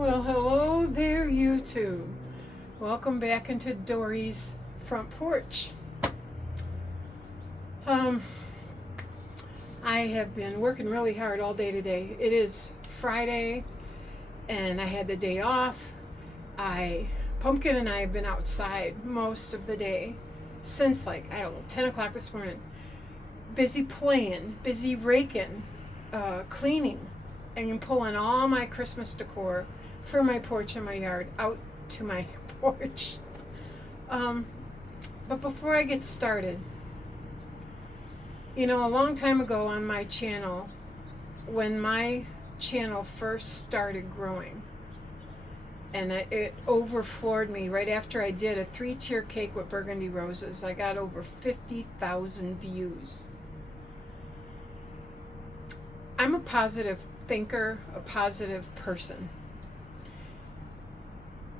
Well, hello there, YouTube. Welcome back into Dory's front porch. I have been working really hard all day today. It is Friday, and I had the day off. Pumpkin and I have been outside most of the day since 10 o'clock this morning. Busy playing, busy raking, cleaning, and pulling all my Christmas decor for my porch and my yard out to my porch. But before I get started, a long time ago on my channel, when my channel first started growing, and it overfloored me right after I did a 3-tier cake with burgundy roses, I got over 50,000 views. I'm a positive thinker, a positive person.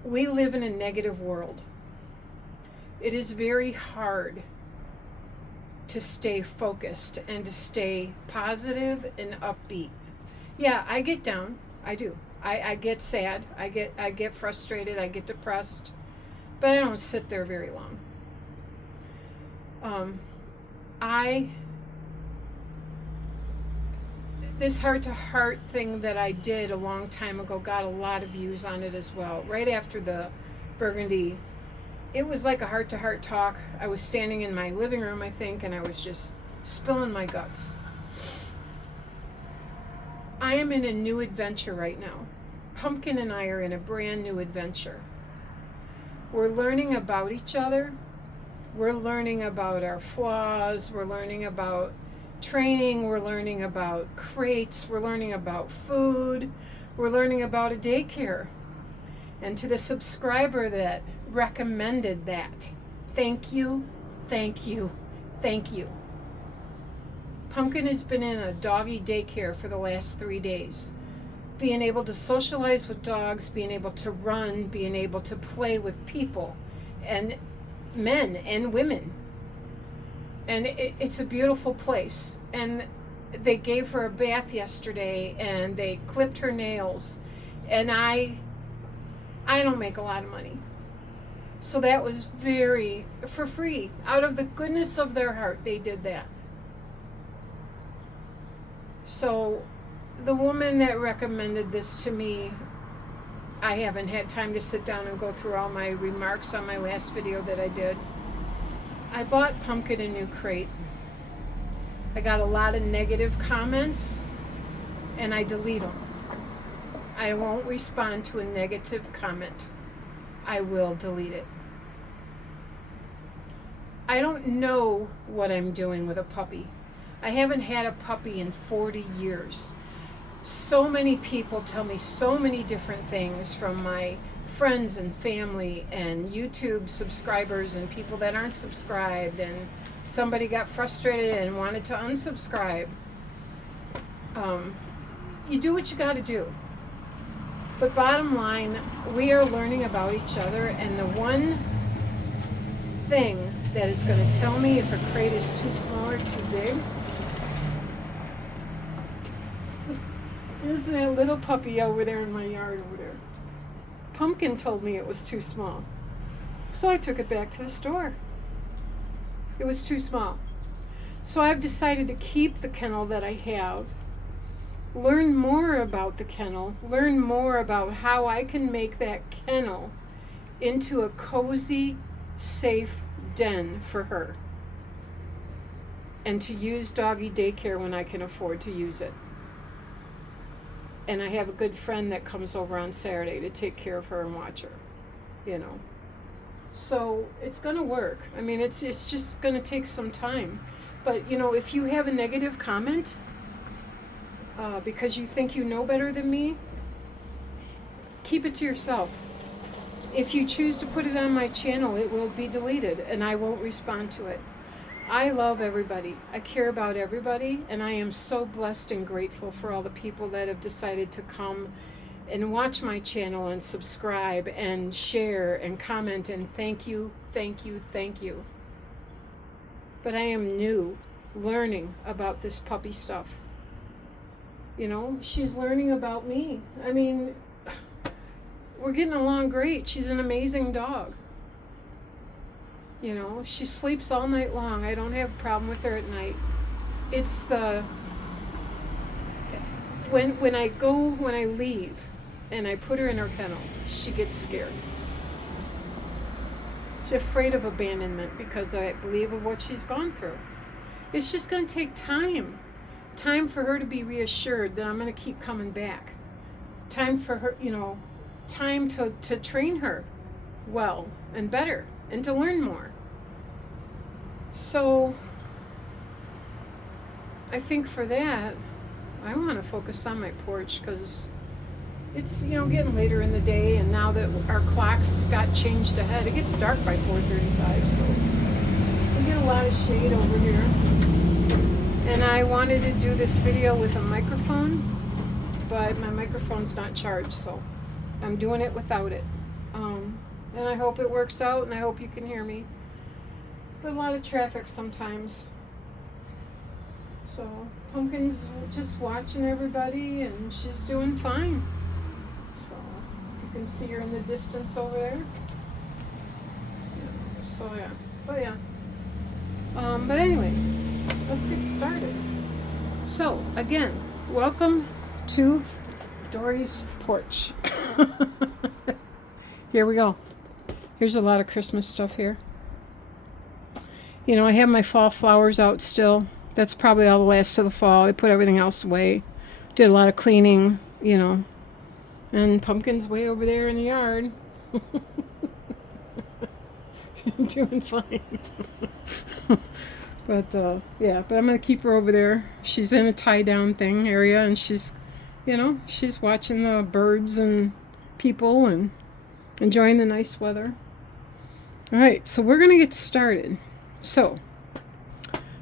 We live in a negative world. It is very hard to stay focused and to stay positive and upbeat. Yeah, I get down. I do. I get sad. I get frustrated. I get depressed. But I don't sit there very long. This heart-to-heart thing that I did a long time ago got a lot of views on it as well. Right after the burgundy, it was like a heart-to-heart talk. I was standing in my living room, I think, and I was just spilling my guts. I am in a new adventure right now. Pumpkin and I are in a brand new adventure. We're learning about each other. We're learning about our flaws. We're learning about training. We're learning about crates. We're learning about food. We're learning about a daycare. And to the subscriber that recommended that, thank you, thank you, thank you. Pumpkin has been in a doggy daycare for the last 3 days. Being able to socialize with dogs, being able to run, being able to play with people and men and women. And it's a beautiful place. And they gave her a bath yesterday, and they clipped her nails. And I don't make a lot of money. So that was for free. Out of the goodness of their heart, they did that. So the woman that recommended this to me, I haven't had time to sit down and go through all my remarks on my last video that I did. I bought Pumpkin a new crate. I got a lot of negative comments, and I delete them. I won't respond to a negative comment. I will delete it. I don't know what I'm doing with a puppy. I haven't had a puppy in 40 years. So many people tell me so many different things, from my friends and family and YouTube subscribers and people that aren't subscribed, and somebody got frustrated and wanted to unsubscribe. You do what you got to do. But bottom line, we are learning about each other, and the one thing that is going to tell me if a crate is too small or too big is that little puppy over there in my yard over there. Pumpkin told me it was too small. So I took it back to the store. It was too small. So I've decided to keep the kennel that I have, learn more about the kennel, learn more about how I can make that kennel into a cozy, safe den for her, and to use doggy daycare when I can afford to use it. And I have a good friend that comes over on Saturday to take care of her and watch her, So it's going to work. I mean, it's just going to take some time. But, if you have a negative comment because you think you know better than me, keep it to yourself. If you choose to put it on my channel, it will be deleted, and I won't respond to it. I love everybody. I care about everybody, and I am so blessed and grateful for all the people that have decided to come and watch my channel and subscribe and share and comment, and thank you, thank you, thank you. But I am new, learning about this puppy stuff. She's learning about me. I mean, we're getting along great. She's an amazing dog. You know, she sleeps all night long. I don't have a problem with her at night. It's the when I leave and I put her in her kennel, she gets scared. She's afraid of abandonment because I believe of what she's gone through. It's just going to take time for her to be reassured that I'm going to keep coming back. Time for her, you know, time to train her well and better and to learn more. So I think for that, I want to focus on my porch because it's, you know, getting later in the day, and now that our clocks got changed ahead, it gets dark by 4:35, so we get a lot of shade over here. And I wanted to do this video with a microphone, but my microphone's not charged, so I'm doing it without it. And I hope it works out, and I hope you can hear me. But a lot of traffic sometimes. So Pumpkin's just watching everybody, and she's doing fine. So you can see her in the distance over there. Yeah, so yeah, but yeah. But anyway, let's get started. So again, welcome to Dory's porch. Here we go. Here's a lot of Christmas stuff here. You know, I have my fall flowers out still. That's probably all the last of the fall. I put everything else away. Did a lot of cleaning, you know. And Pumpkin's way over there in the yard. Doing fine. But, yeah, but I'm going to keep her over there. She's in a tie-down thing area, and she's, you know, she's watching the birds and people and enjoying the nice weather. All right, so we're going to get started. So,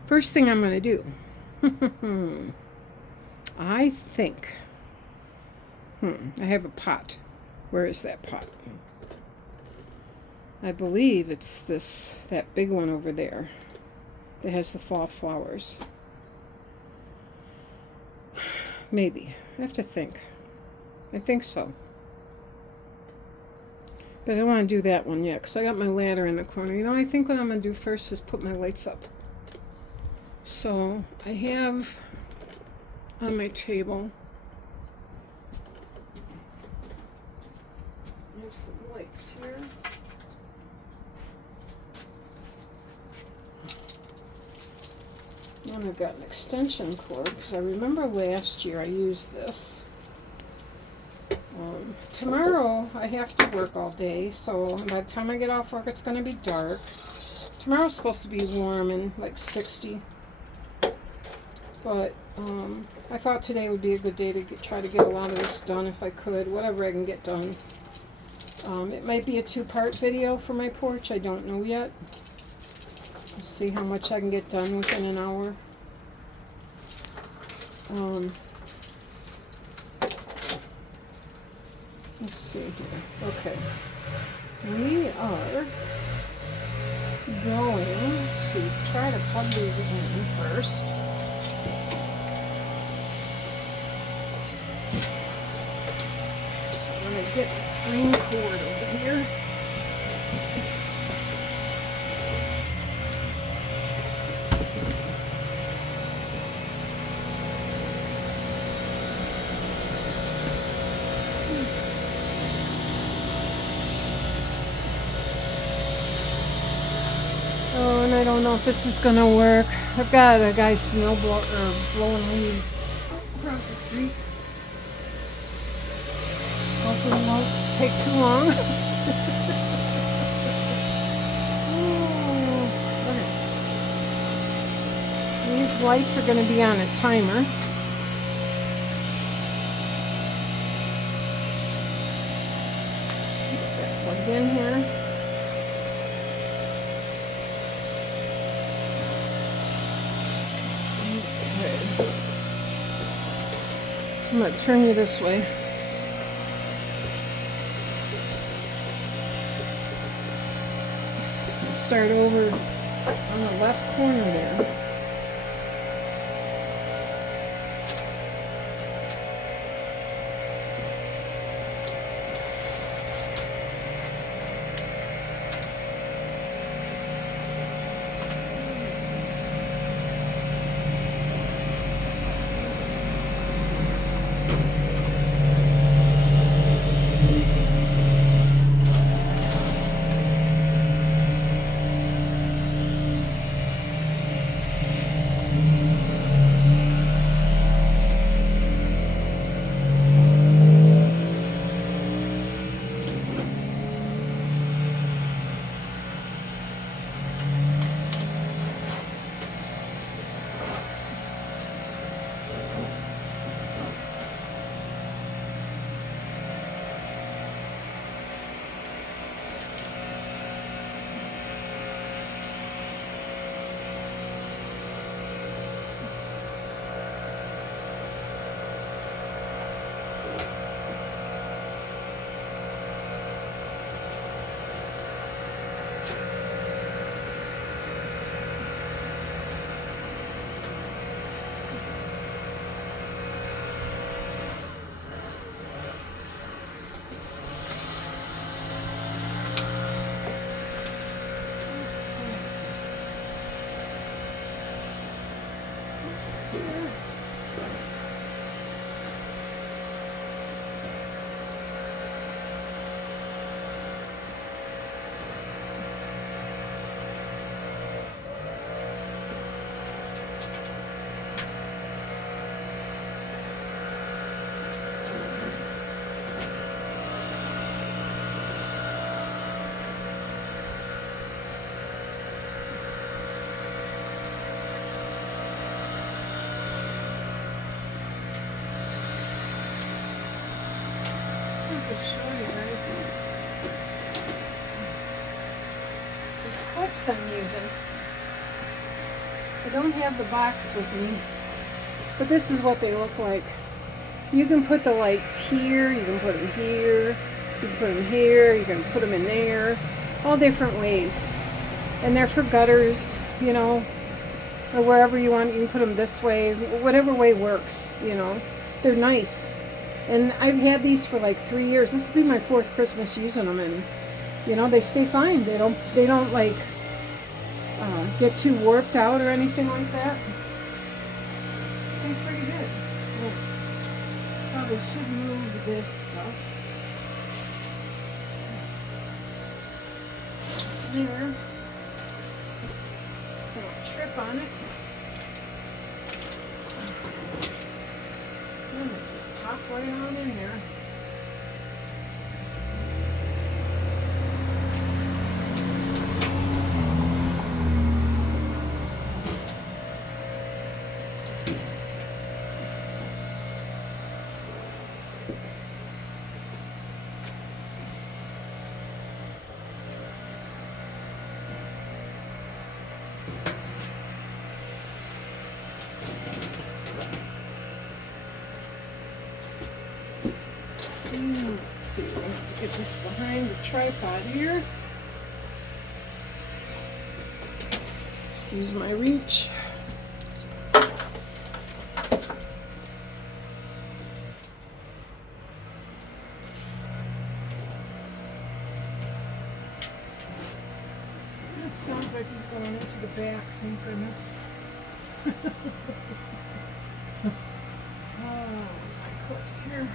first thing I'm going to do, I think, I have a pot. Where is that pot? I believe it's that big one over there that has the fall flowers. Maybe. I have to think. I think so. But I don't want to do that one yet because I got my ladder in the corner. You know, I think what I'm going to do first is put my lights up. So I have on my table, I have some lights here. And I've got an extension cord because I remember last year I used this. Tomorrow I have to work all day, so by the time I get off work it's going to be dark. Tomorrow's supposed to be warm and like 60. But I thought today would be a good day to try to get a lot of this done if I could, whatever I can get done. It might be a 2-part video for my porch, I don't know yet. We'll see how much I can get done within an hour. Let's see here. Okay. We are going to try to plug these in first. So I'm going to get the screen cord over here. Oh, and I don't know if this is gonna work. I've got a guy blowing leaves across the street. Hopefully it won't take too long. Okay. These lights are gonna be on a timer. Get that plugged in here. I'm going to turn you this way. I'll start over on the left corner there. to show you guys these clips I'm using. I don't have the box with me, but this is what they look like. You can put the lights here, you can put them here, you can put them here, you can put them in there, all different ways. And they're for gutters, you know, or wherever you want. You can put them this way, whatever way works, you know. They're nice. And I've had these for like 3 years. This will be my 4th Christmas using them, and you know, they stay fine. They don't like get too warped out or anything like that. Stay pretty good. Well, probably should move this stuff. There. So don't trip on it. And it just pop right on in there. Let's see, I have to get this behind the tripod here. Excuse my reach. It sounds like he's going into the back, thank goodness. Oh, my clips here.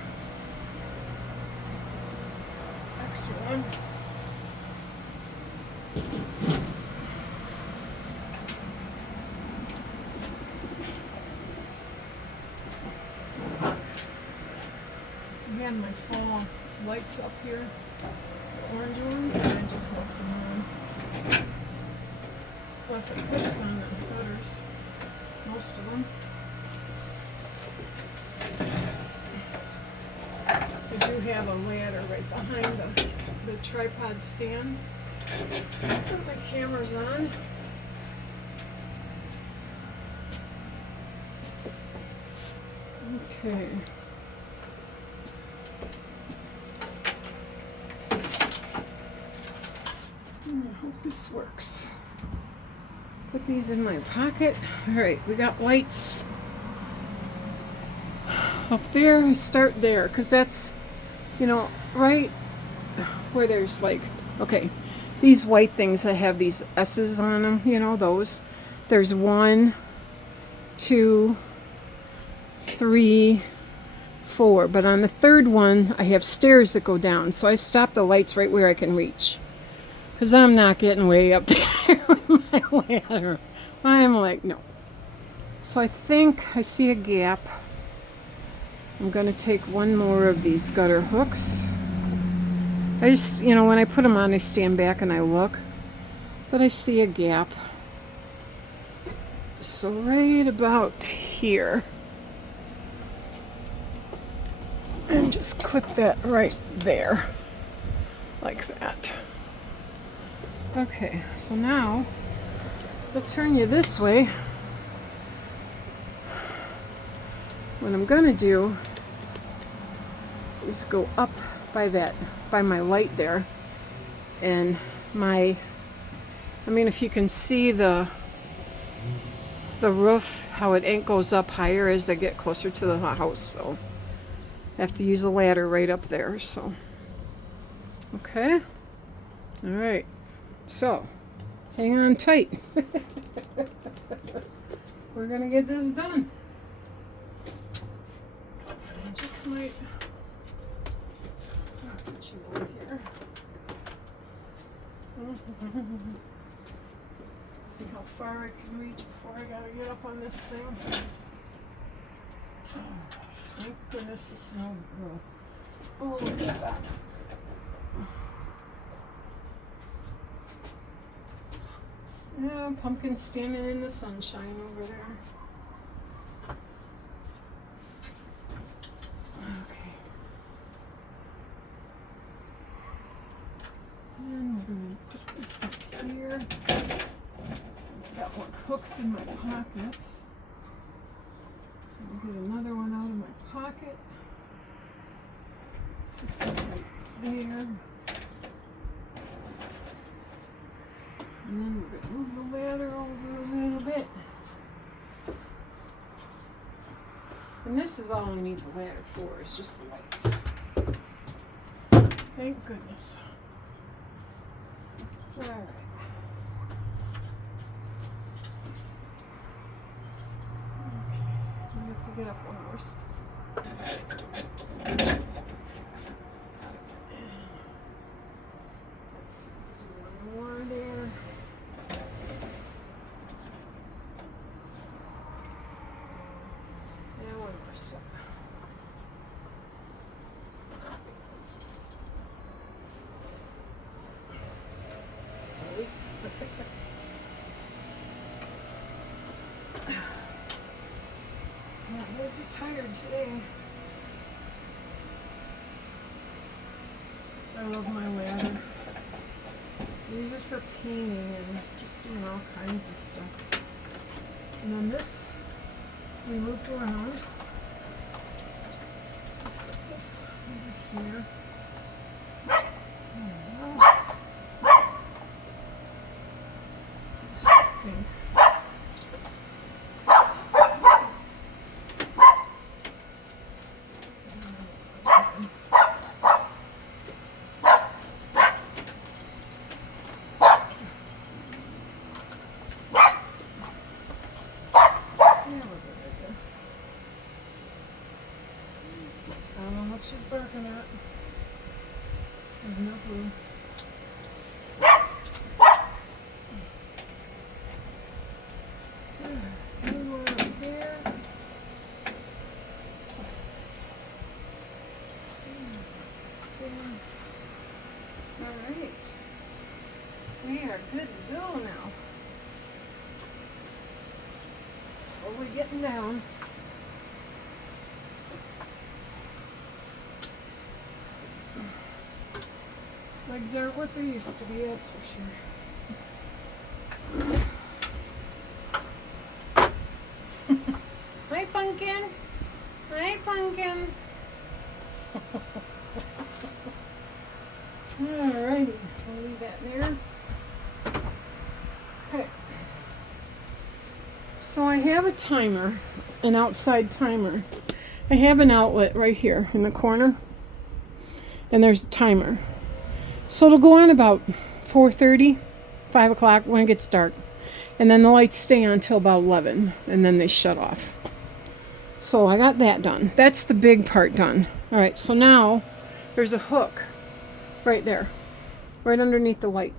Extra one. Again, my fall lights up here, the orange ones, and I just left them on. Left the clips on the gutters, most of them. I do have a ladder right behind the tripod stand. Put my cameras on. Okay. I hope this works. Put these in my pocket. All right, we got lights up there. I start there because that's, you know, right where there's like, okay, these white things that have these S's on them, you know, those. There's 1, 2, 3, 4. But on the third one, I have stairs that go down. So I stop the lights right where I can reach. Because I'm not getting way up there with my ladder. I'm like, no. So I think I see a gap. I'm going to take one more of these gutter hooks. I just, you know, when I put them on, I stand back and I look. But I see a gap. So right about here. And just clip that right there. Like that. Okay, so now I'll turn you this way. What I'm gonna do is go up by my light there, and I mean, if you can see the roof, how it goes up higher as I get closer to the house, so I have to use a ladder right up there. So okay, all right, so hang on tight. We're gonna get this done. I just might put you over here. See how far I can reach before I gotta get up on this thing. Oh, thank goodness the snow will stop. Yeah, pumpkin standing in the sunshine over there. Okay. Sit here. Got more hooks in my pockets. So I'll get another one out of my pocket. Put that right there. And then we're going to move the ladder over a little bit. And this is all I need the ladder for, is just the lights. Thank goodness. Alright. Okay. I have to get up one more step. Let's do one more there. And one more step. My legs are tired today. I love my ladder. I use it for painting and just doing all kinds of stuff. And then this, we loop around. Put this over here. I don't know what she's barking at. I have no clue. One more over here. Alright. We are good to go now. Slowly getting down. Legs aren't what they used to be, that's for sure. Hi, Pumpkin. Hi, Pumpkin. Alrighty, I'll leave that there. Okay. So I have a timer, an outside timer. I have an outlet right here in the corner, and there's a timer. So it'll go on about 4:30, 5 o'clock when it gets dark. And then the lights stay on until about 11, and then they shut off. So I got that done. That's the big part done. All right, so now there's a hook right there, right underneath the light.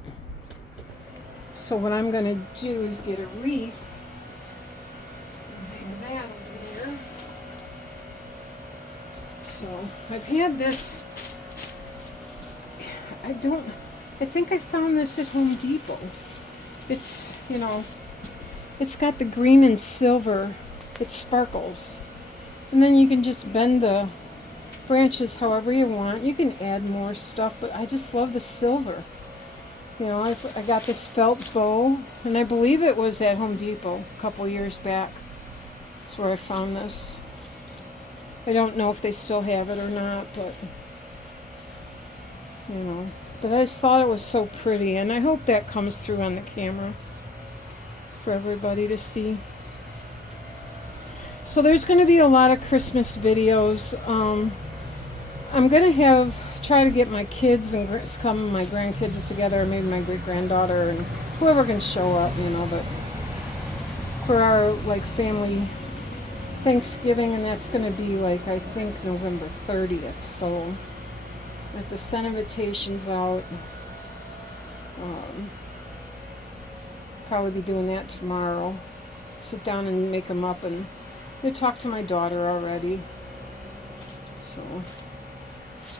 So what I'm going to do is get a wreath and hang that over here. So I've had this. I think I found this at Home Depot. It's, you know, it's got the green and silver. It sparkles. And then you can just bend the branches however you want. You can add more stuff, but I just love the silver. You know, I got this felt bow, and I believe it was at Home Depot a couple years back. That's where I found this. I don't know if they still have it or not, but you know, but I just thought it was so pretty, and I hope that comes through on the camera for everybody to see. So there's going to be a lot of Christmas videos. I'm going to try to get my kids and my grandkids together, or maybe my great-granddaughter, and whoever can show up, you know, but for our, like, family Thanksgiving, and that's going to be, like, I think November 30th, so I have to send invitations out. Probably be doing that tomorrow. Sit down and make them up, and I talked to my daughter already. So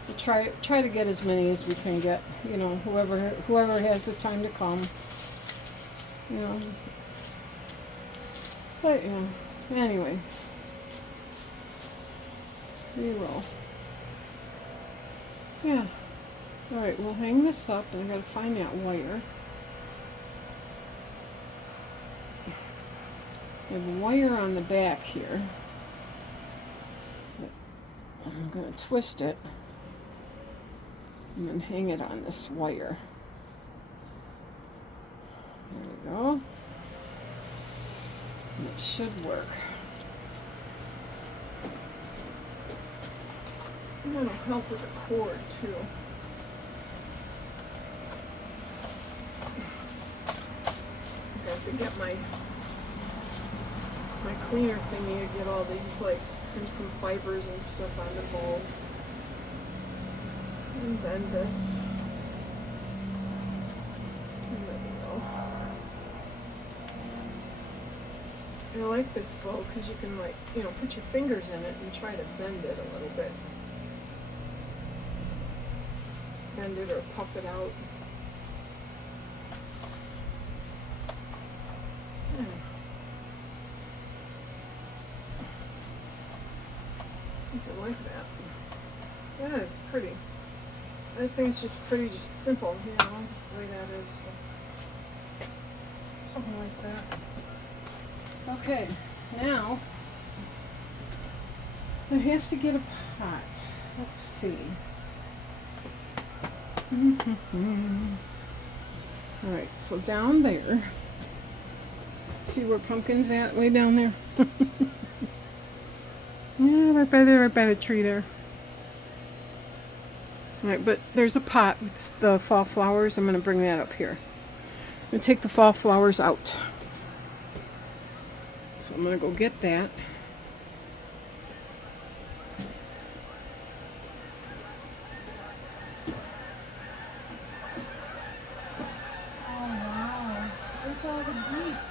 we'll try to get as many as we can get. You know, whoever has the time to come. You know. But yeah. Anyway, we will. Yeah. Alright, we'll hang this up, and I gotta find that wire. have wire on the back here. I'm going to twist it and then hang it on this wire. There we go. And it should work. And that'll help with the cord too. I have to get my cleaner thingy to get all these, like, there's some fibers and stuff on the bulb. And bend this. And there we go. I like this bow because you can, like, you know, put your fingers in it and try to bend it a little bit. Bend it or puff it out. I like that. Yeah, it's pretty. I just think it's just pretty, just simple, you know, just the way that is. So. Something like that. Okay, now I have to get a pot. Let's see. Alright, so down there, see where Pumpkin's at? Way down there. Yeah, right by the tree there. Alright, but there's a pot with the fall flowers. I'm going to bring that up here. I'm going to take the fall flowers out. So I'm going to go get that. Oh wow, there's all the geese.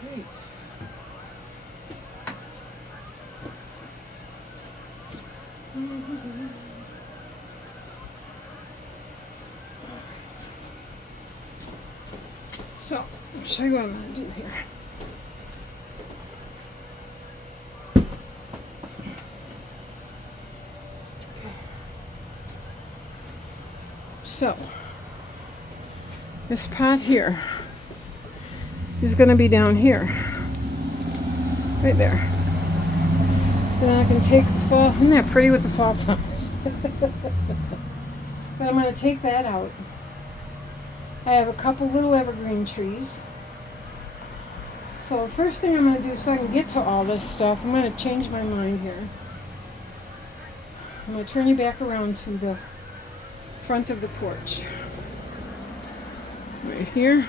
Great. So, I'll show you what I'm going to do here. Okay. So, this pot here is going to be down here. Right there. Then I can take the fall. Isn't that pretty with the fall flowers? But I'm going to take that out. I have a couple little evergreen trees. So the first thing I'm going to do so I can get to all this stuff, I'm going to change my mind here. I'm going to turn you back around to the front of the porch. Right here.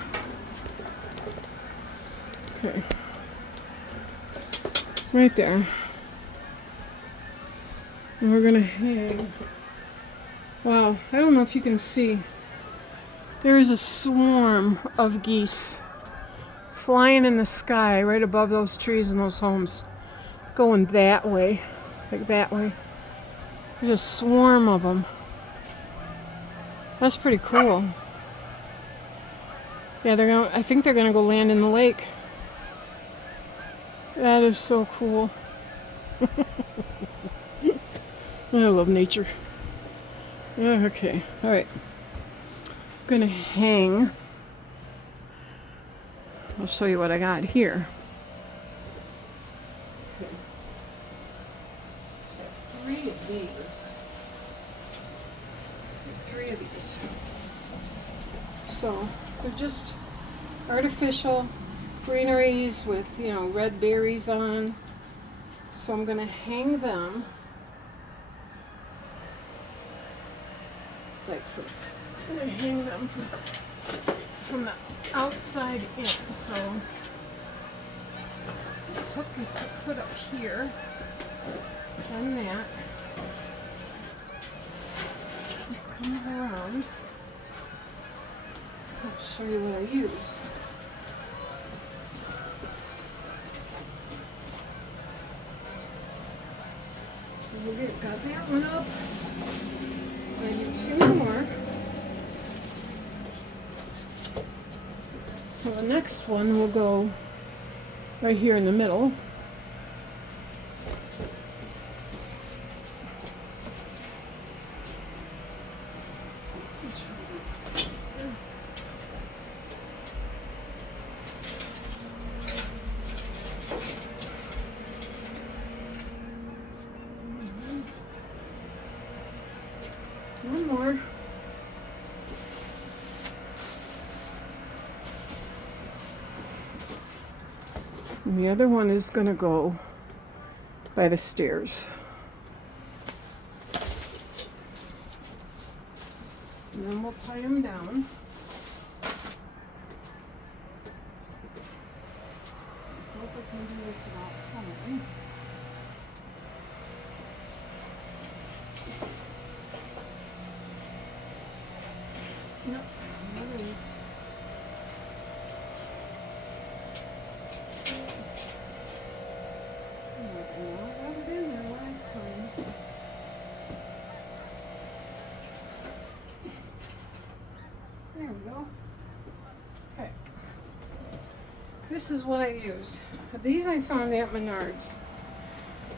Okay. Right there. And we're going to hang. Wow, I don't know if you can see. There is a swarm of geese flying in the sky right above those trees and those homes. Going that way. Like that way. There's a swarm of them. That's pretty cool. Yeah, I think they're gonna go land in the lake. That is so cool. I love nature. Okay, all right. I'm gonna hang. I'll show you what I got here. Okay. Three of these. So they're just artificial greeneries with, you know, red berries on. So I'm gonna hang them like I'm gonna hang them from the outside in. So this hook gets put up here, and that this comes around. I'll show you what I use. that one up. I need 2 more. So the next one will go right here in the middle. One more. And the other one is going to go by the stairs. And then we'll tie them down. I hope I can do this without falling. Yep, that is. There we go. Okay. This is what I use. These I found at Menards.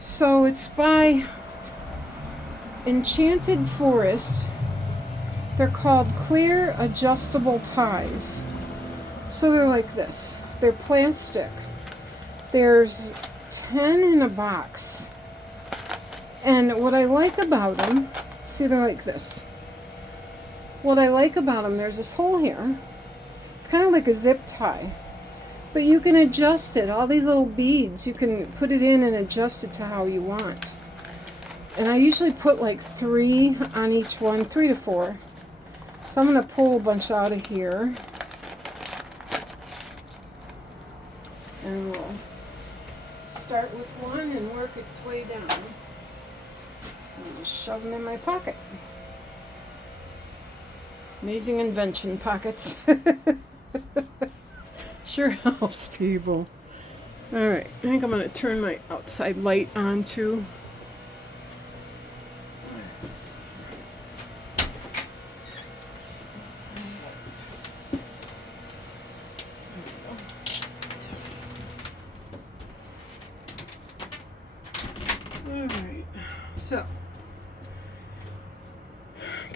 So it's by Enchanted Forest. They're called clear adjustable ties. So they're like this. They're plastic. There's 10 in a box. And what I like about them, see, they're like this. What I like about them, there's this hole here. It's kind of like a zip tie. But you can adjust it. All these little beads, you can put it in and adjust it to how you want. And I usually put like 3 on each one, 3 to 4. So I'm going to pull a bunch out of here. And we'll start with one and work its way down. And just shove them in my pocket. Amazing invention, pockets. Sure helps people. Alright, I think I'm going to turn my outside light on too. Alright, so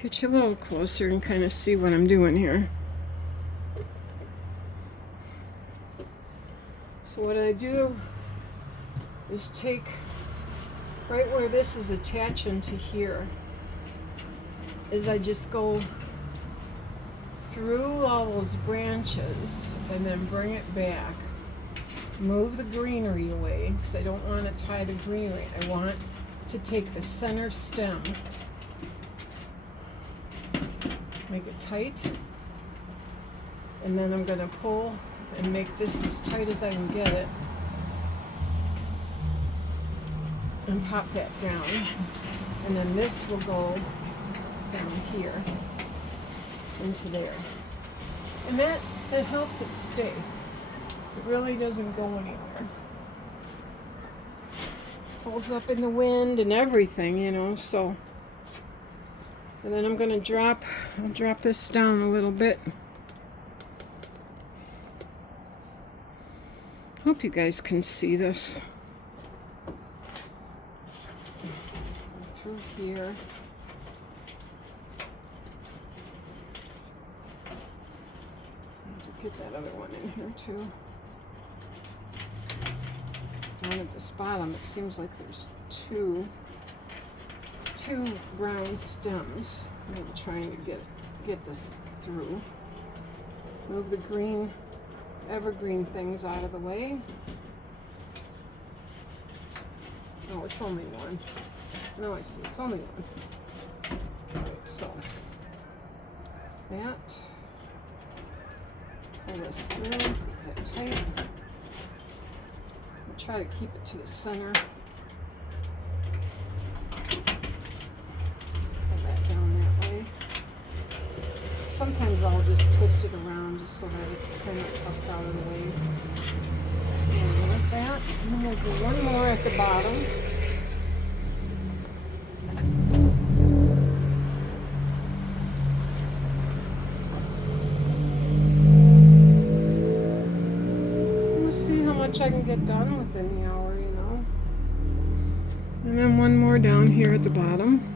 get you a little closer and kind of see what I'm doing here. So what I do is take right where this is attaching to here, is I just go through all those branches and then bring it back. Move the greenery away because I don't want to tie the greenery. I want to take the center stem, make it tight, and then I'm going to pull and make this as tight as I can get it and pop that down, and then this will go down here into there, and that helps it stay. It really doesn't go anywhere. Holds up in the wind and everything, you know, so. And then I'm going to I'll drop this down a little bit. Hope you guys can see this. Through here. I have to get that other one in here too. Down at this bottom, it seems like there's two brown stems. I'm trying to get this through. Move the green evergreen things out of the way. Oh, it's only one. No, I see. It's only one. Alright, so that. Pull this through. Get that tight. I'll try to keep it to the center. Pull that down that way. Sometimes I'll just twist it around just so that it's kind of tucked out of the way. And like that. And then we'll do one more at the bottom. much I can get done within the hour, you know. And then one more down here at the bottom.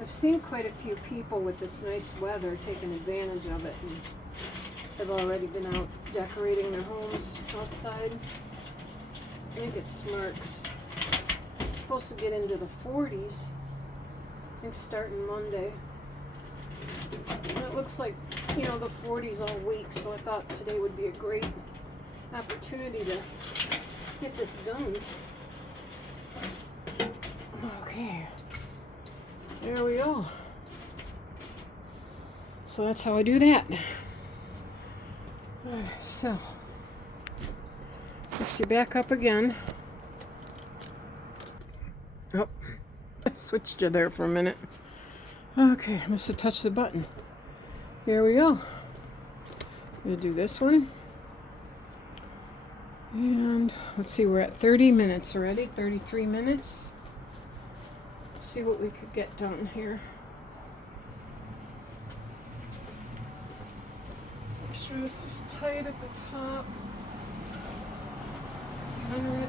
I've seen quite a few people with this nice weather taking advantage of it, and have already been out decorating their homes outside. I think it's smart because it's supposed to get into the 40s, I think starting Monday. And it looks like, you know, the 40s all week, so I thought today would be a great opportunity to get this done. Okay. There we go. So that's how I do that. So, lift you back up again. Oh, I switched you there for a minute. Okay, I must have touched the button. Here we go. I'm going to do this one. And let's see, we're at 30 minutes already, 33 minutes. See what we could get done here. Make sure this is tight at the top. Center it.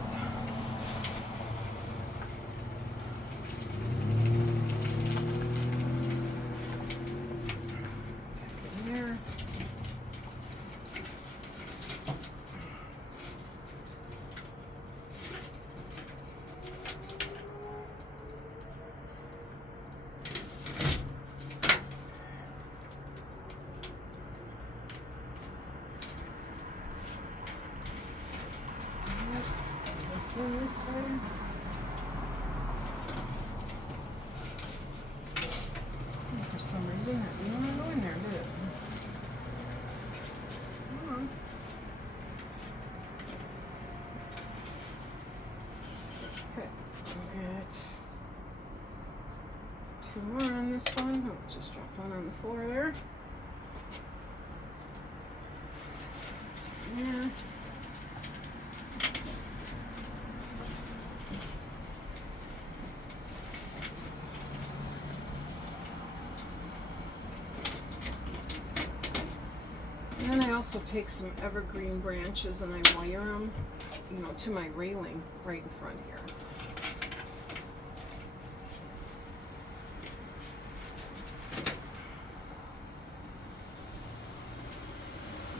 Back in there. This way. For some reason, that didn't want to go in there, did it? Come on. Okay, we'll get 2 more on this one. I'll just drop one on the floor there. There. And I also take some evergreen branches and I wire them, you know, to my railing right in front here.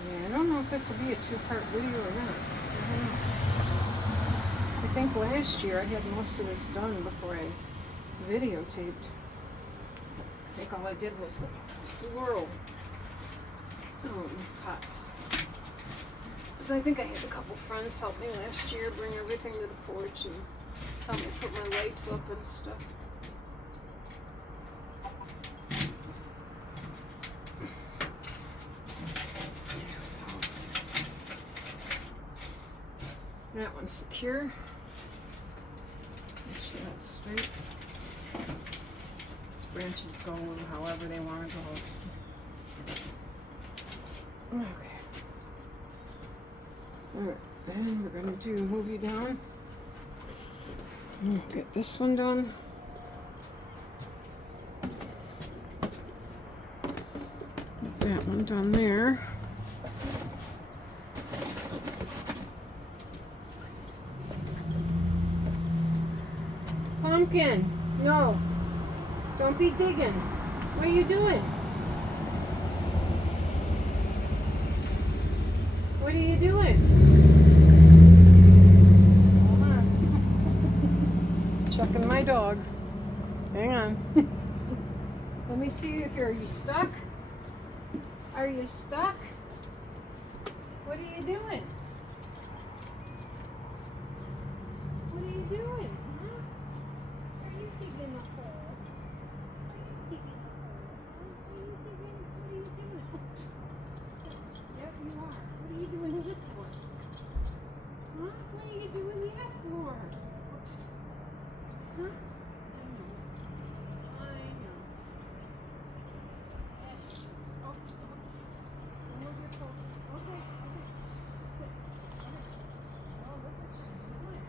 Yeah, I don't know if this will be a 2-part video or not. I think last year I had most of this done before I videotaped. I think all I did was the floral pots. Because I think I had a couple friends help me last year bring everything to the porch and help me put my lights up and stuff. That one's secure. Make sure that's straight. These branches go however they want to go. Okay. Alright, then we're going to move you down. We'll get this one done. Get that one done there. Pumpkin, no. Don't be digging. What are you doing? What are you doing? Hold on. Checking my dog. Hang on. Let me see if you stuck. Are you stuck? What are you doing? What are you doing? Huh? Are you digging a hole? Are you digging a hole? Are you digging? What are you doing? Yep, you are. What are you doing this for? Huh? What are you doing that for? Huh? I know. Yes. Oh, move your toe. Okay. Oh, look what you're doing.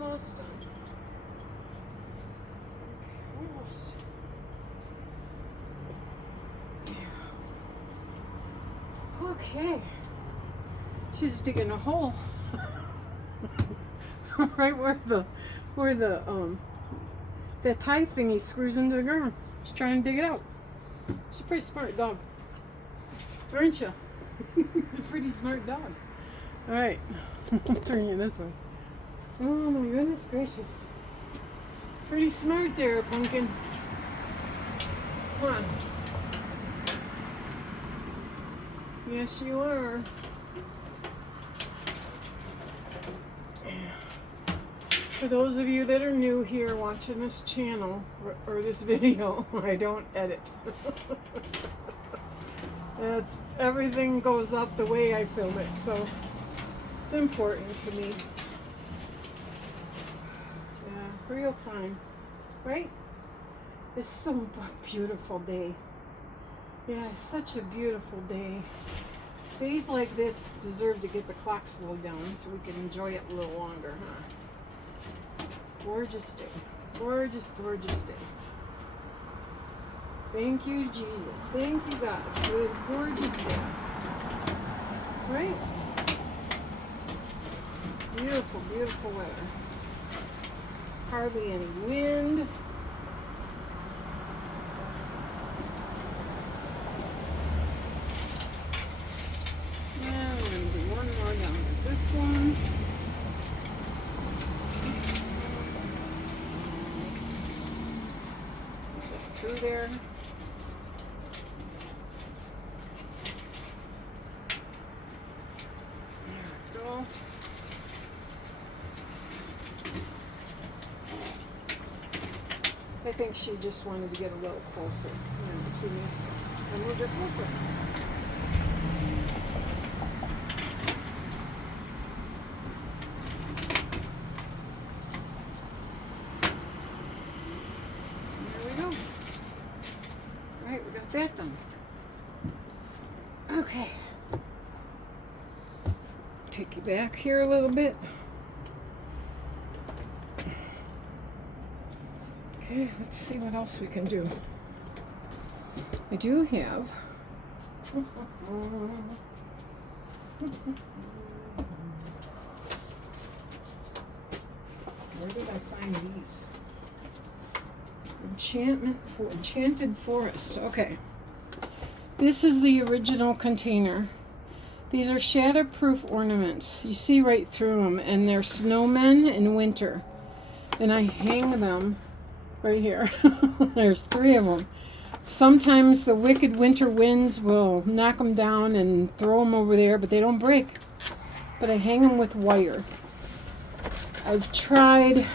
almost done. Okay, almost. Okay. She's digging a hole. Right where that tie thingy screws into the ground. She's trying to dig it out. She's a pretty smart dog. Aren't you? It's a pretty smart dog. Alright. I'll turn you this way. Oh my goodness gracious. Pretty smart there, Pumpkin. Come on. Yes, you are. For those of you that are new here watching this channel or this video, I don't edit. Everything goes up the way I film it, so it's important to me. Yeah, real time, right? It's so a beautiful day. Yeah, it's such a beautiful day. Days like this deserve to get the clock slowed down so we can enjoy it a little longer, huh? Gorgeous day. Gorgeous, gorgeous day. Thank you, Jesus. Thank you, God, for this gorgeous day. Right? Beautiful, beautiful weather. Hardly any wind. Yeah, we're going to do one more down with this one. Get through there. I think she just wanted to get a little closer to me, so I moved her closer. There we go. All right, we got that done. Okay. Take you back here a little bit. Okay, let's see what else we can do. I do have where did I find these? Enchanted Forest. Okay. This is the original container. These are shatterproof ornaments. You see right through them, and they're snowmen in winter. And I hang them right here. There's 3 of them. Sometimes the wicked winter winds will knock them down and throw them over there, but they don't break. But I hang them with wire. I've tried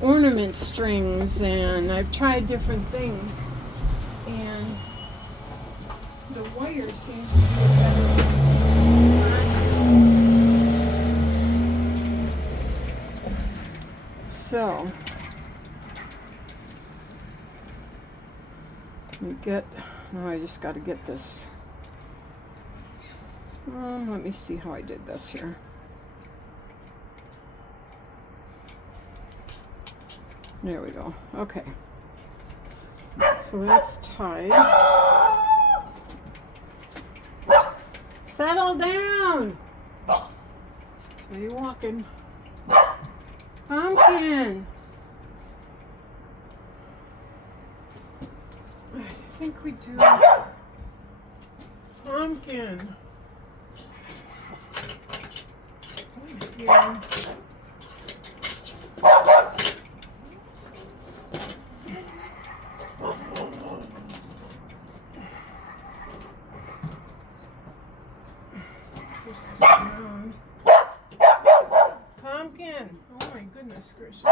ornament strings, and I've tried different things, and the wire seems to be a better way. So, I just got to get this. Let me see how I did this here. There we go. Okay. So that's tied. Settle down! So you're walking. Pumpkin! Alright, I think we do Pumpkin. Here. Twist this around. Pumpkin! Oh my goodness gracious.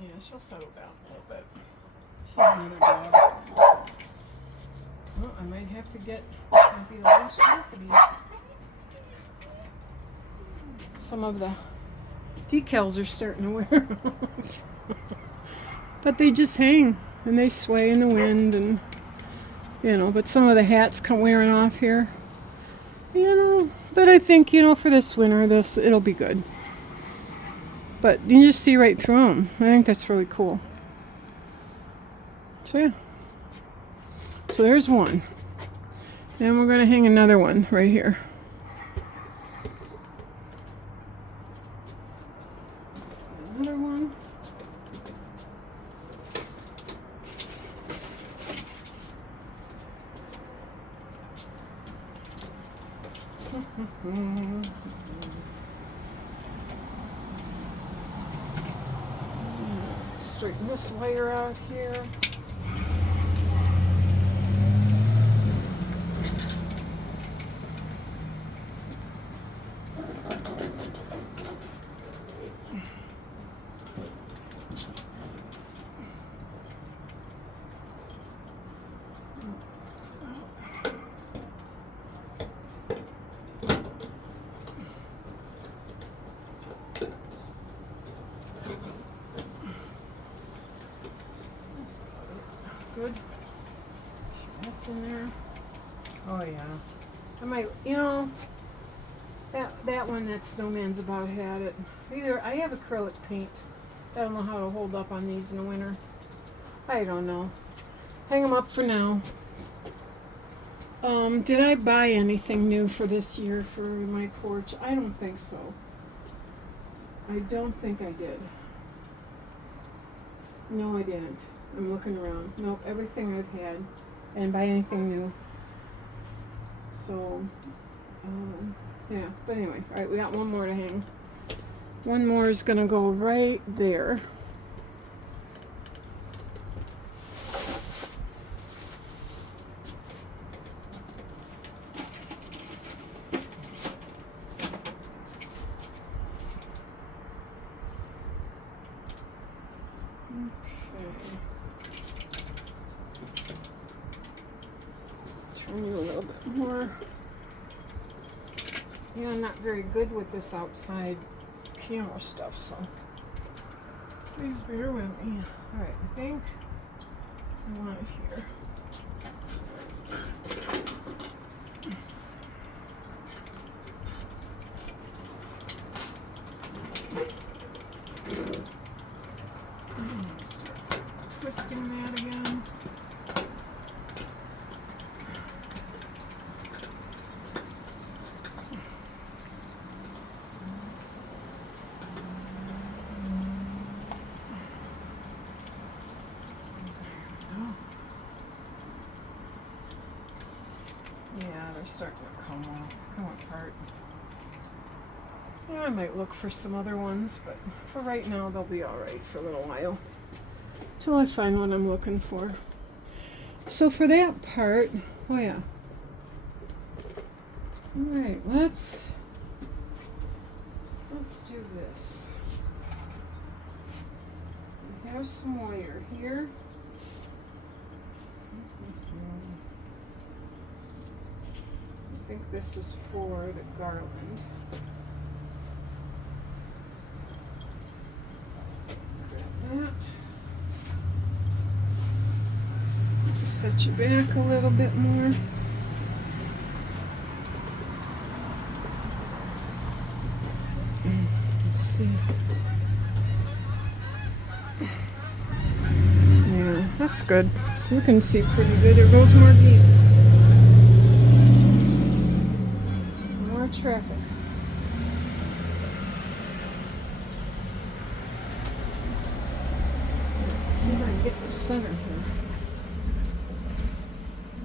Yeah, she'll settle down a little bit. She's another dog. Well, I might have to get maybe the last one for these. Some of the decals are starting to wear off. But they just hang and they sway in the wind, and You know, but some of the hats come wearing off here. You know, but I think, you know, for this winter, it'll be good. But you can just see right through them. I think that's really cool. So yeah. So there's one. Then we're going to hang another one right here. Another one. Straighten this wire out here. Good. That's in there. Oh yeah. I might, you know, that one, that snowman's about had it. Either I have acrylic paint. I don't know how to hold up on these in the winter. I don't know. Hang them up for now. Did I buy anything new for this year for my porch? I don't think so. I don't think I did. No, I didn't. I'm looking around. Nope, everything I've had. I didn't buy anything new. So, yeah. But anyway, all right, we got one more to hang. One more is going to go right there. Turn you a little bit more. Yeah, I'm not very good with this outside camera stuff, so please bear with me. Alright, I think I want it here. Start twisting that again. Yeah, they're starting to come apart. Yeah, I might look for some other ones, but for right now they'll be alright for a little while. Till I find what I'm looking for. So for that part, oh yeah. Alright, let's do this. We have some wire here. I think this is for the garland. Grab that. Set you back a little bit more. Let's see. Yeah, that's good. You can see pretty good. There goes more geese. More traffic. Let's see if I can get the center here.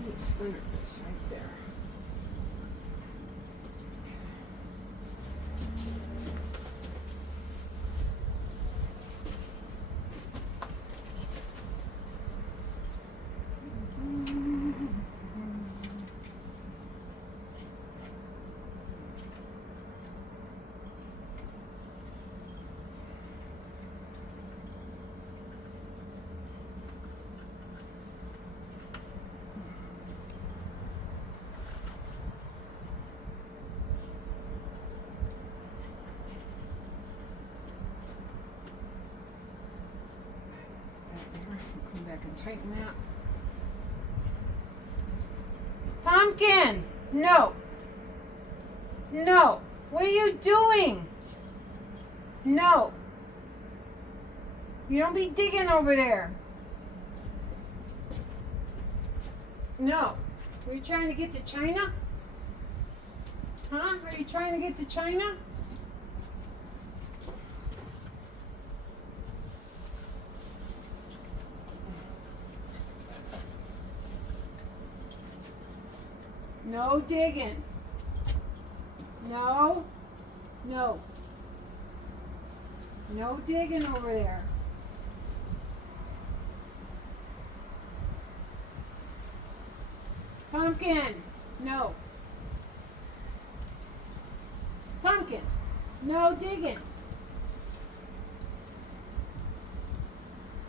The center is right there. Come back and tighten that. Pumpkin! No. No. What are you doing? No. You don't be digging over there. No. Were you trying to get to China? Huh? Are you trying to get to China? No digging. No. No. No digging over there. Pumpkin. No. Pumpkin. No digging.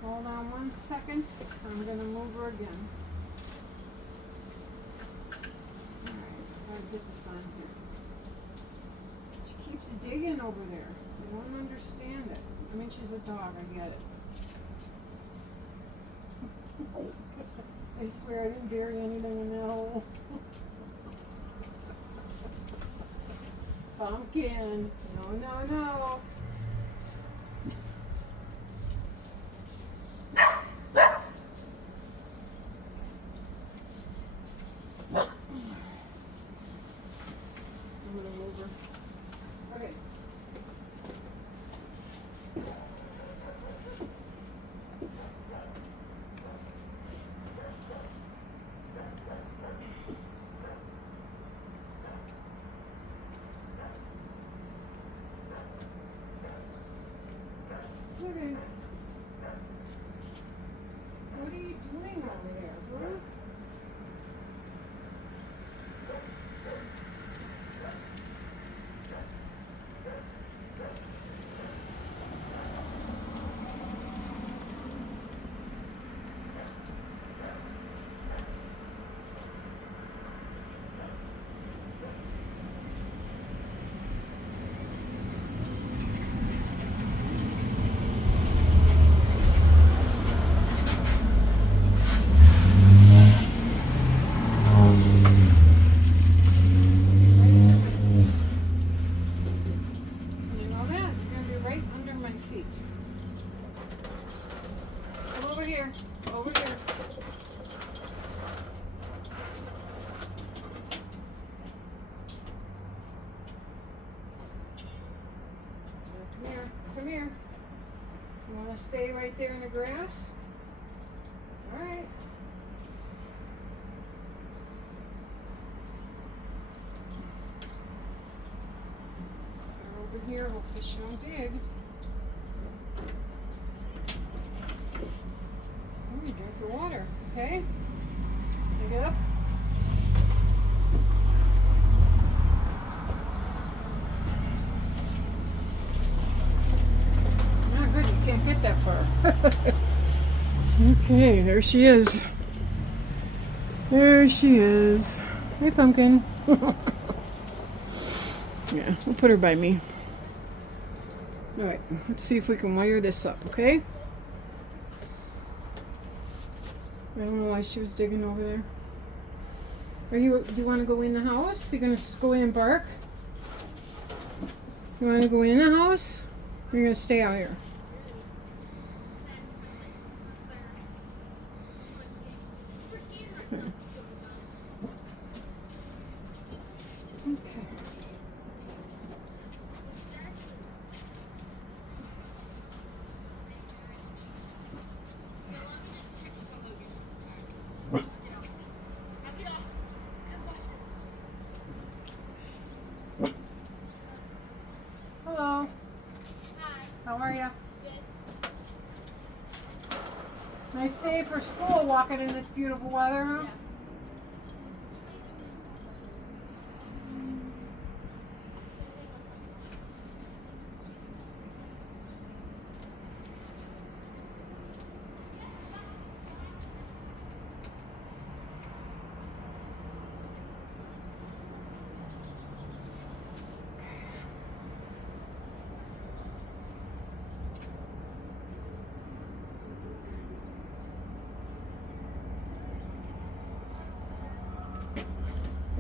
Hold on 1 second. I'm going to move her again. Get this on here. She keeps digging over there. I don't understand it. I mean, she's a dog. I get it. I swear I didn't bury anything in that hole. Pumpkin. No, no, no. Okay. Okay. What are you doing over there, bro? Over here. Over here. Come here. Come here. You want to stay right there in the grass? All right. Over here. Hopefully she don't dig. You drink your water, okay? Pick it up. Not good, you can't get that far. Okay, there she is. There she is. Hey, Pumpkin. Yeah, we'll put her by me. Alright, let's see if we can wire this up, okay? I don't know why she was digging over there. Do you want to go in the house? You're going to go in and bark? You want to go in the house? Or you're going to stay out here? Okay. Hello. Hi. How are you? Good. Nice day for school, walking in this beautiful weather, huh? Yeah.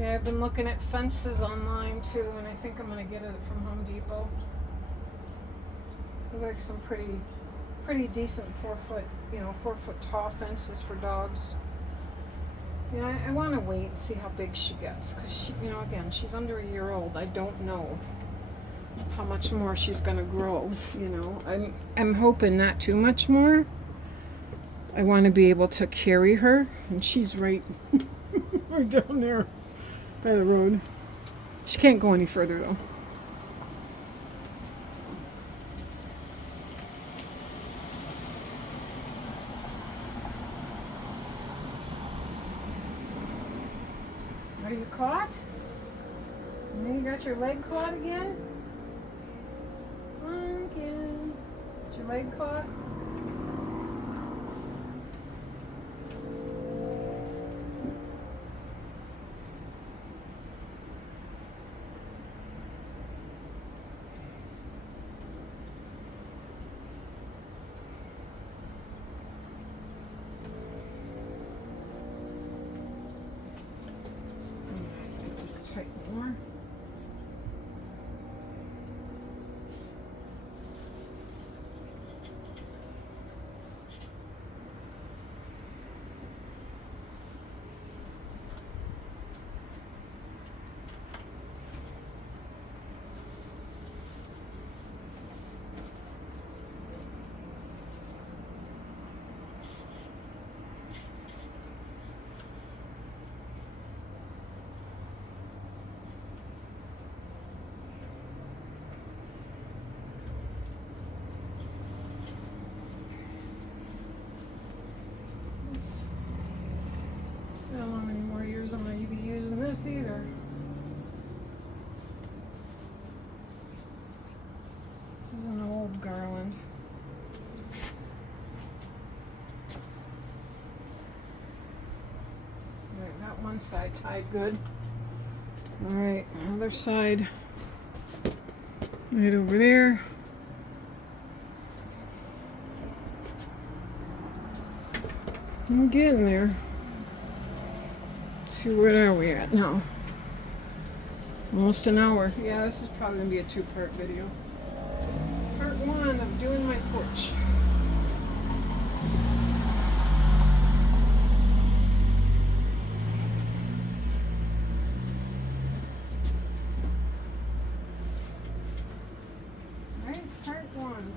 Yeah, I've been looking at fences online too, and I think I'm gonna get it from Home Depot. They're like some pretty decent 4-foot, 4-foot tall fences for dogs. Yeah, I want to wait and see how big she gets, because she, again, she's under a year old. I don't know how much more she's gonna grow. I'm hoping not too much more. I want to be able to carry her, and she's right down there by the road. She can't go any further though. Are you caught? You got your leg caught again? Again. Is your leg caught? Tight more. I don't know how many more years I'm going to be using this either. This is an old garland. Alright, got one side tied good. Alright, other side right over there. I'm getting there. See, where are we at now? Almost an hour. Yeah, this is probably going to be a 2-part video. Part 1 of doing my porch. Alright, part 1.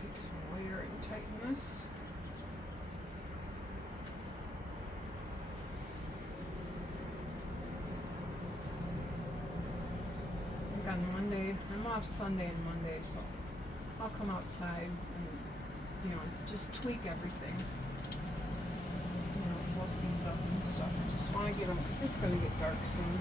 Take some wire and tighten this. I think on Monday, I'm off Sunday and Monday, so I'll come outside and, just tweak everything. Fluff these up and stuff. I just want to get them, because it's going to get dark soon.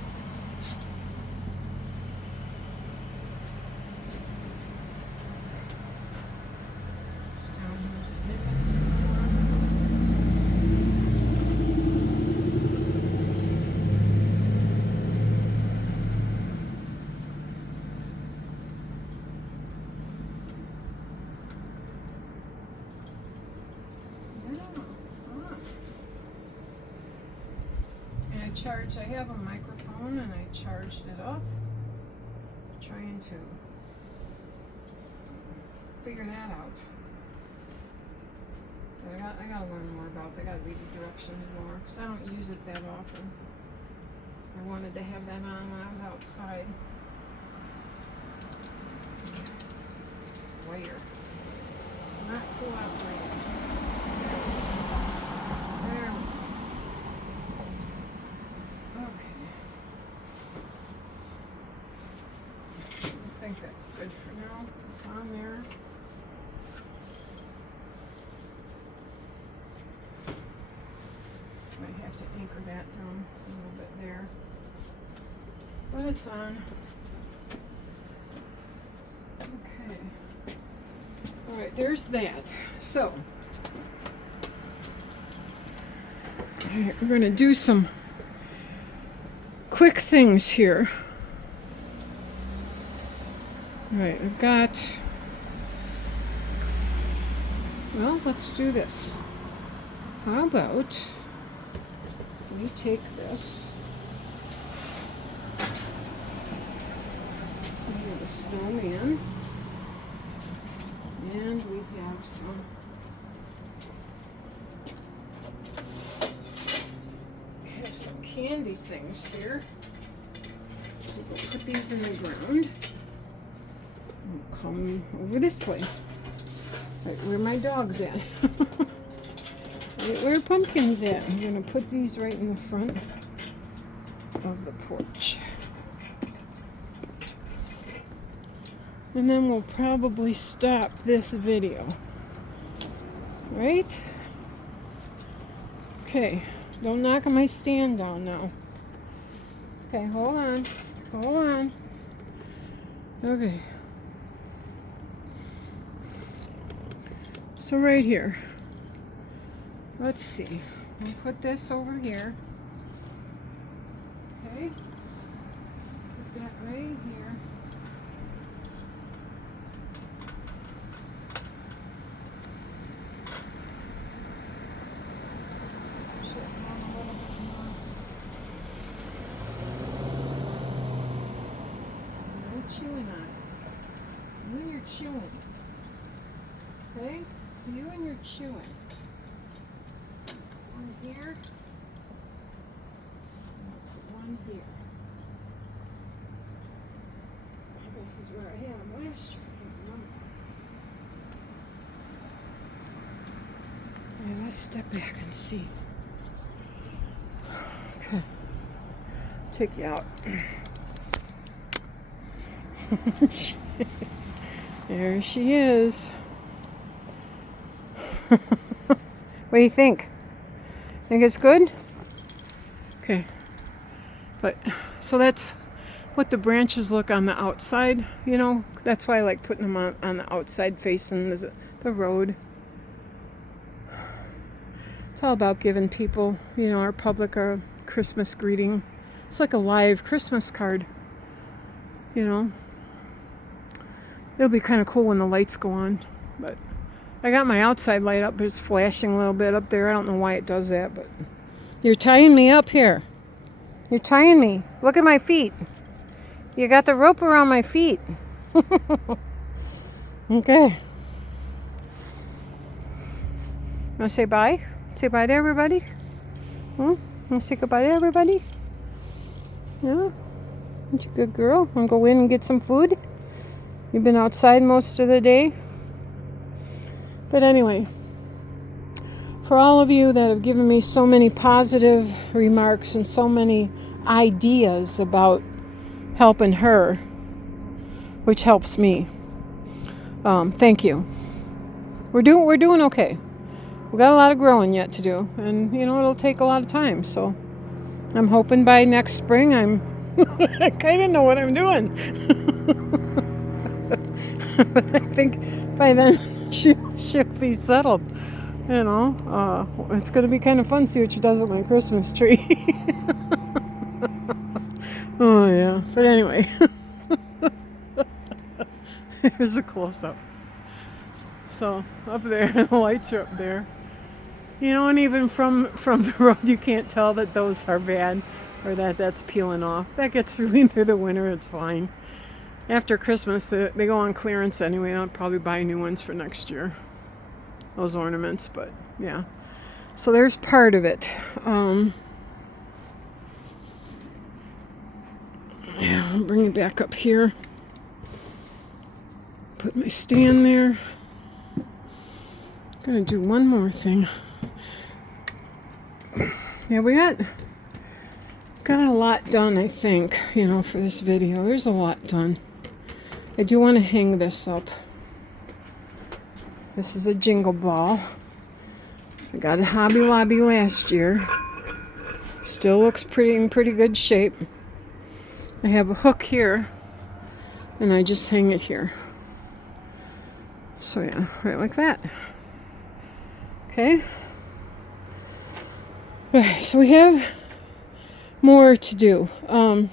I have a microphone and I charged it up, trying to figure that out. So I gotta learn more about it. I gotta read the directions more, because I don't use it that often. I wanted to have that on when I was outside. This wire. Not cooperating. There we go. I think that's good for now. It's on there. Might have to anchor that down a little bit there. But it's on. Okay. there's that. So, we're going to do some quick things here. All right, I've got, well, let's do this. How about we take this, we have a snowman, and we have some candy things here. We'll put these in the ground. We'll come over this way. Right where my dog's at. Right where Pumpkin's at. I'm going to put these right in the front of the porch. And then we'll probably stop this video. Right? Okay. Don't knock my stand down now. Okay, hold on. Hold on. Okay. So right here. Let's see. We'll put this over here. Okay. Put that right here. Chewing on it. You and your chewing. Okay? You and your chewing. One here. One here. This is where I had them last year. I can't remember. Okay, let's step back and see. Okay. Take you out. There she is. What do you think? Think it's good? Okay. But so that's what the branches look on the outside, you know. That's why I like putting them on the outside facing the road. It's all about giving people, you know, our public a Christmas greeting. It's like a live Christmas card, you know. It'll be kind of cool when the lights go on, but I got my outside light up. It's flashing a little bit up there. I don't know why it does that, but you're tying me up here. You're tying me. Look at my feet. You got the rope around my feet. Okay. Want to say bye? Say bye to everybody? Want to say goodbye to everybody? Yeah? That's a good girl. Want to go in and get some food? You've been outside most of the day. But anyway, for all of you that have given me so many positive remarks and so many ideas about helping her, which helps me, thank you. We're doing okay. We got a lot of growing yet to do, and you know it'll take a lot of time. So I'm hoping by next spring I kind of know what I'm doing. But I think by then she'll be settled. You know, it's going to be kind of fun to see what she does with my Christmas tree. Oh, yeah. But anyway, here's a close-up. So, up there, the lights are up there. You know, and even from the road, you can't tell that those are bad or that that's peeling off. That gets through the winter, it's fine. After Christmas, they go on clearance anyway. I'll probably buy new ones for next year. Those ornaments, but yeah. So there's part of it. Yeah, I'll bring it back up here. Put my stand there. Gonna do one more thing. Yeah, we got a lot done, I think, you know, for this video. There's a lot done. I do want to hang this up. This is a jingle ball. I got a Hobby Lobby last year. Still looks in pretty good shape. I have a hook here, and I just hang it here. So yeah, right like that. Okay. Alright, so we have more to do. I'm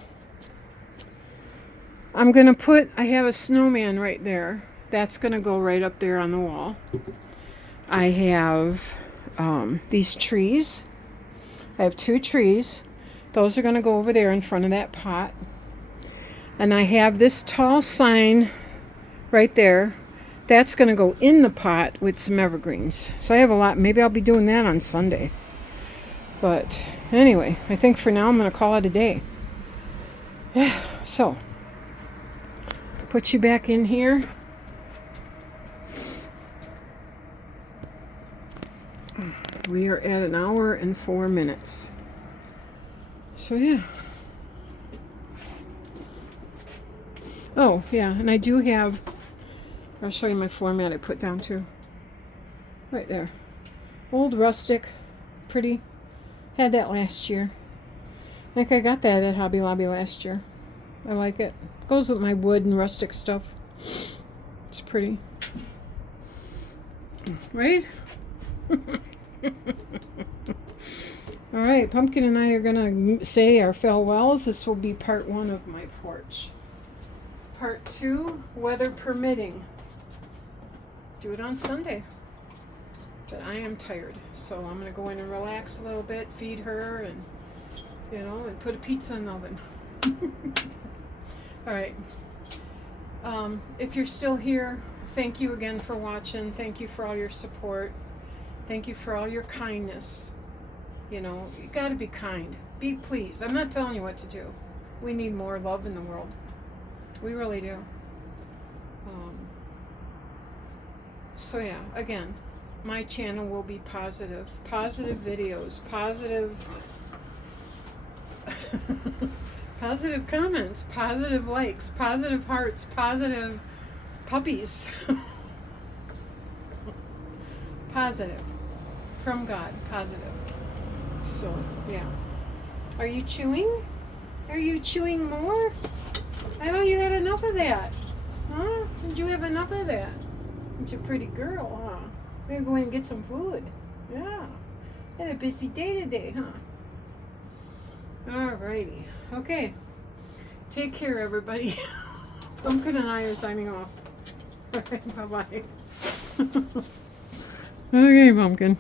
gonna I have a snowman right there. That's gonna go right up there on the wall. I have these trees. I have 2 trees. Those are gonna go over there in front of that pot. And I have this tall sign right there. That's gonna go in the pot with some evergreens. So I have a lot. Maybe I'll be doing that on Sunday. But anyway, I think for now I'm gonna call it a day. Yeah, so put you back in here. We are at 1 hour and 4 minutes. So yeah. Oh yeah, and I do have, I'll show you my floor mat I put down too. Right there. Old rustic, pretty. Had that last year. I think I got that at Hobby Lobby last year. I like it. Goes with my wood and rustic stuff. It's pretty. Right? All right, Pumpkin and I are going to say our farewells. This will be part 1 of my porch. Part 2, weather permitting. Do it on Sunday. But I am tired, so I'm going to go in and relax a little bit, feed her, and, and put a pizza in the oven. All right. If you're still here, thank you again for watching. Thank you for all your support. Thank you for all your kindness. You got to be kind. Be pleased. I'm not telling you what to do. We need more love in the world. We really do. So yeah, again, my channel will be positive. Positive videos. Positive... positive comments. Positive likes. Positive hearts. Positive puppies. Positive. From God. Positive. So, yeah. Are you chewing? Are you chewing more? I thought you had enough of that. Huh? Did you have enough of that? You're a pretty girl, huh? We're going to go in and get some food. Yeah. Had a busy day today, huh? Alrighty. Okay. Take care, everybody. Pumpkin and I are signing off. Alright, bye-bye. Okay, Pumpkin.